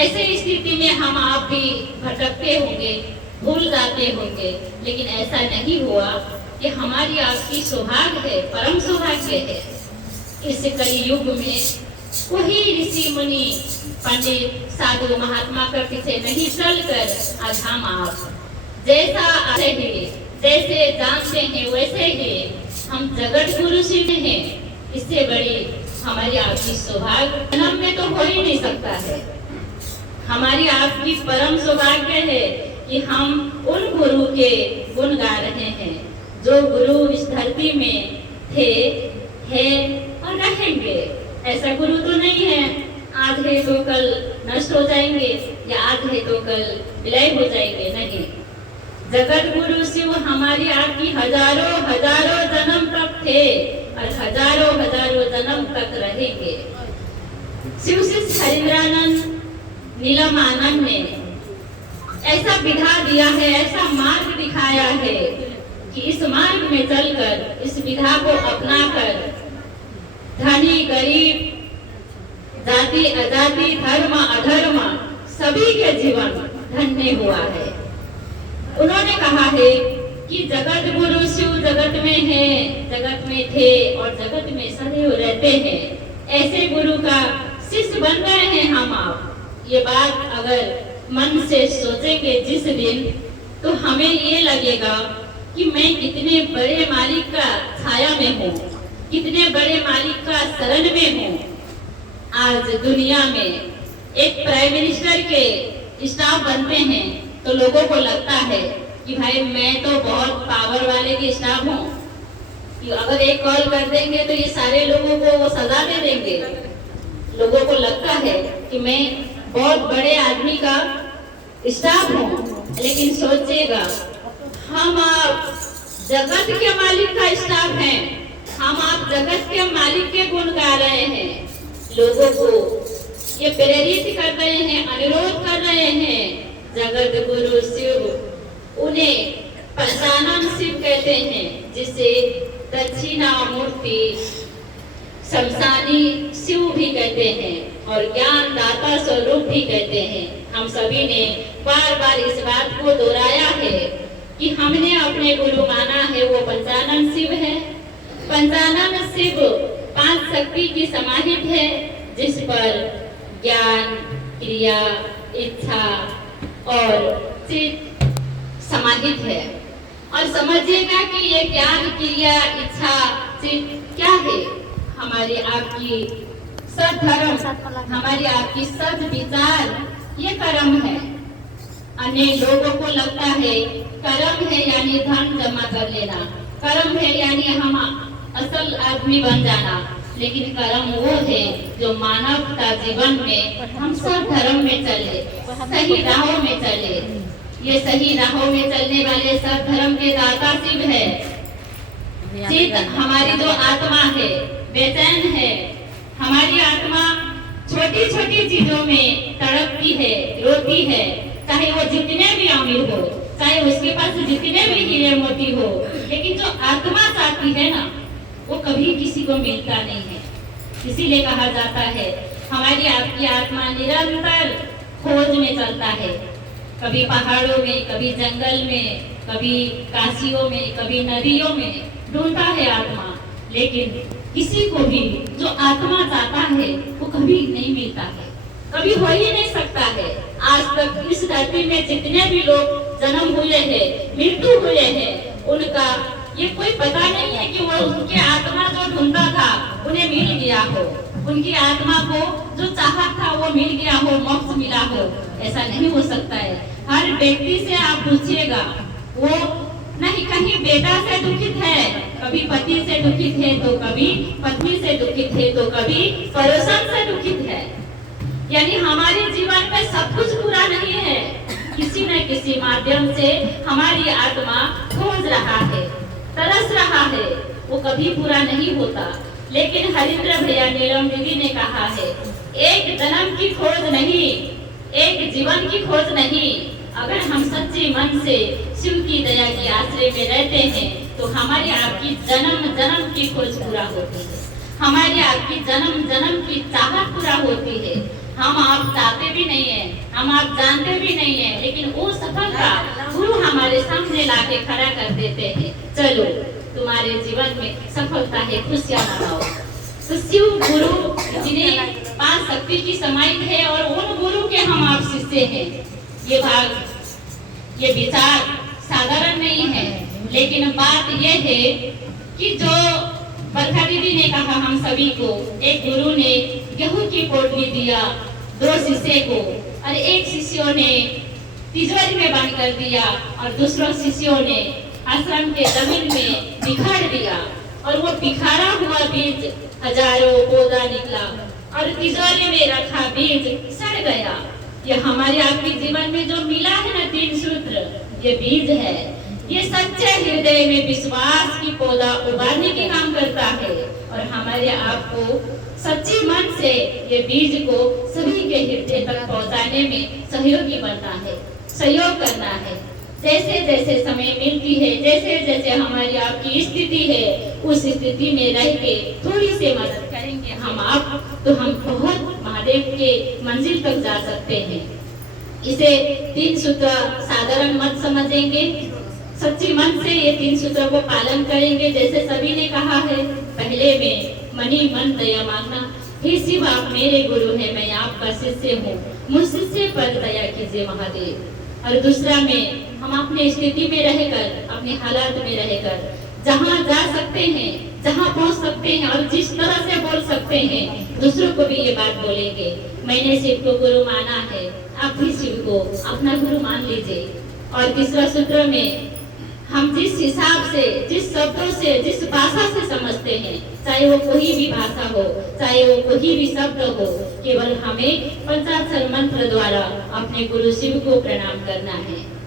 ऐसे स्थिति में हम आप भी भटकते होंगे, भूल जाते होंगे, लेकिन ऐसा नहीं हुआ कि हमारी आपकी सौभाग्य है, परम सौभाग्य है। इस कलयुग में कोई ऋषि मुनि पंडित साधु महात्मा के पीछे नहीं चलकर आज हम आप जैसा आते हैं, जैसे जानते हैं वैसे ही हम जगत गुरु से हैं। इससे बड़ी हमारी आपकी सौभाग्य जन्म में तो हो ही नहीं सकता है। हमारी आपकी परम सौभाग्य है कि हम उन गुरु के गुण गा रहे हैं जो गुरु इस धरती में थे, हैं और रहेंगे। ऐसा गुरु तो नहीं है आज है तो कल नष्ट हो जाएंगे या आज है तो कल विलय हो जाएंगे, नहीं। जगत गुरु शिव हमारी आपकी हजारों हजारों जन्म तक थे और हजारों हजारों जन्म तक रहेंगे। शिव शिष्य हरिंद्रानंद नीलम आनंद ने ऐसा विधा दिया है, ऐसा मार्ग दिखाया है कि इस मार्ग में चलकर इस विधा को अपनाकर धनी गरीब, जाति अजाति, धर्म अधर्म सभी के जीवन धन्य हुआ है। उन्होंने कहा है कि जगत गुरु शिव जगत में है, जगत में थे और जगत में सदैव रहते हैं। ऐसे गुरु का शिष्य बन गए हैं हम आप। ये बात अगर मन से सोचेंगे जिस दिन, तो हमें ये लगेगा कि मैं कितने बड़े मालिक का छाया में हूँ, कितने बड़े मालिक का शरण में हूँ। आज दुनिया में एक प्राइम मिनिस्टर के स्टाफ बनते हैं तो लोगों को लगता है कि भाई मैं तो बहुत पावर वाले की स्टाफ हूँ, कि अगर एक कॉल कर देंगे तो ये सारे लोगों को वो सजा दे देंगे। लोगों को लगता है कि मैं बहुत बड़े आदमी का स्टाफ हूँ, लेकिन सोचिएगा हम आप जगत के मालिक का स्टाफ हैं। हम आप जगत के मालिक के गुण गा रहे हैं, लोगों को ये प्रेरित कर रहे हैं, अनुरोध कर रहे हैं। जगत गुरु शिव, उन्हें पंचानन शिव कहते हैं, जिसे दक्षिणामूर्ति शमशानी शिव भी कहते हैं और ज्ञान दाता स्वरूप भी कहते हैं। हम सभी ने बार बार इस बात को दोहराया है कि हमने अपने गुरु माना है वो पंचानन शिव है। पंचानन शिव 5 शक्ति की समाहित है, जिस पर ज्ञान, क्रिया, इच्छा और चित्त समाहित है। और समझिएगा कि ये ज्ञान, क्रिया, इच्छा, चित्त क्या है? हमारी आपकी सद्धर्म, हमारी आपकी सद विचार, ये कर्म है। अन्य लोगों को लगता है कर्म है यानी धन जमा कर लेना, कर्म है यानी हम असल आदमी बन जाना, लेकिन कर्म वो है जो मानवता जीवन में हम सब धर्म में चले, सही राहों में चले। ये सही राहों में चलने वाले सब धर्म के दाता शिव है। चित्त हमारी जो आत्मा है बेचैन है, हमारी आत्मा छोटी छोटी चीजों में तड़पती है, रोती है, चाहे वो जितने भी अमीर हो, चाहे उसके पास जितने भी हीरे मोती हो, लेकिन जो आत्मा चाहती है ना, वो कभी किसी को मिलता नहीं है। इसीलिए कहा जाता है हमारी आपकी आत्मा निरंतर खोज में चलता है, कभी पहाड़ों में, कभी जंगल में, कभी काशियों में, कभी नदियों में ढूंढता है आत्मा, लेकिन किसी को भी जो आत्मा चाहता है वो कभी नहीं मिलता है, कभी हो ही नहीं सकता है। आज तक इस धरती में जितने भी लोग जन्म हुए हैं, मृत्यु हुए हैं, उनका ये कोई पता नहीं है कि वो उनकी आत्मा जो ढूंढता था उन्हें मिल गया हो, उनकी आत्मा को जो चाहत था वो मिल गया हो, मोक्ष मिला हो। ऐसा नहीं हो सकता है। हर व्यक्ति से आप पूछिएगा, वो नहीं कहीं बेटा से दुखित है, कभी पति से दुखित है, तो कभी पत्नी से दुखित है, तो कभी पड़ोसन से दुखित है। यानी हमारे जीवन में सब कुछ पूरा नहीं है, किसी न किसी माध्यम से हमारी आत्मा खोज रहा है, तरस रहा है, वो कभी पूरा नहीं होता। लेकिन हरिंद्र भैया नीलम दीदी ने कहा है, एक जन्म की खोज नहीं, एक जीवन की खोज नहीं। अगर हम सच्चे मन से शिव की दया की आश्रय में रहते हैं तो हमारी आपकी जन्म जन्म की खोज पूरा होती है, हमारी आपकी जन्म जन्म की चाहत पूरा होती है। हम आप चाहते भी नहीं है, हम आप जानते भी नहीं है, लेकिन वो सफलता गुरु हमारे सामने लाके खड़ा कर देते हैं। चलो तुम्हारे जीवन में सफलता है, खुशियां मनाओ। तो शिव गुरु जिन्हें 5 शक्ति की समाहित है और उन गुरु के हम आप शिष्य हैं। ये विचार साधारण नहीं है, लेकिन बात यह है कि जो बरखा दीदी ने कहा हम सभी को, एक गुरु ने गेहूं की पोटली दिया 2 शिष्य को, और एक शिष्यों ने तिजोरी में बंद कर दिया और दूसरों शिष्यों ने आश्रम के जमीन में बिखार दिया, और वो बिखारा हुआ बीज हजारों पौधा निकला और तिजोरी में रखा बीज सड़ गया। ये हमारे आपके जीवन में जो मिला है ना 3 सूत्र, ये बीज है। ये सच्चे हृदय में विश्वास की पौधा उगाने के काम करता है, और हमारे आपको सच्ची मन से ये बीज को सभी के हृदय तक पहुंचाने में सहयोगी बनना है, सहयोग करना है। जैसे जैसे समय मिलती है, जैसे जैसे हमारी आपकी स्थिति है, उस स्थिति में रह के थोड़ी सी मदद करेंगे हम आप, तो हम बहुत महादेव के मंजिल तक जा सकते हैं। इसे 3 सूत्र साधारण मत समझेंगे, सच्ची मन से ये 3 सूत्रों को पालन करेंगे। जैसे सभी ने कहा है, पहले में मनी मन दया मांगना, हे शिव आप मेरे गुरु हैं, मैं आपका शिष्य हूँ, मुझ शिष्य पर दया कीजिए महादेव। और दूसरा में हम अपने स्थिति में रहकर, अपने हालात में रहकर जहाँ जा सकते हैं, जहाँ पहुँच सकते हैं और जिस तरह से बोल सकते हैं, दूसरों को भी ये बात बोलेंगे, मैंने शिव को गुरु माना है, आप भी शिव को अपना गुरु मान लीजिए। और तीसरा सूत्र में हम जिस हिसाब से, जिस शब्दों से, जिस भाषा से समझते हैं, चाहे वो कोई भी भाषा हो, चाहे वो कोई भी शब्द हो, केवल हमें पंचाक्षर मंत्र द्वारा अपने गुरु शिव को प्रणाम करना है।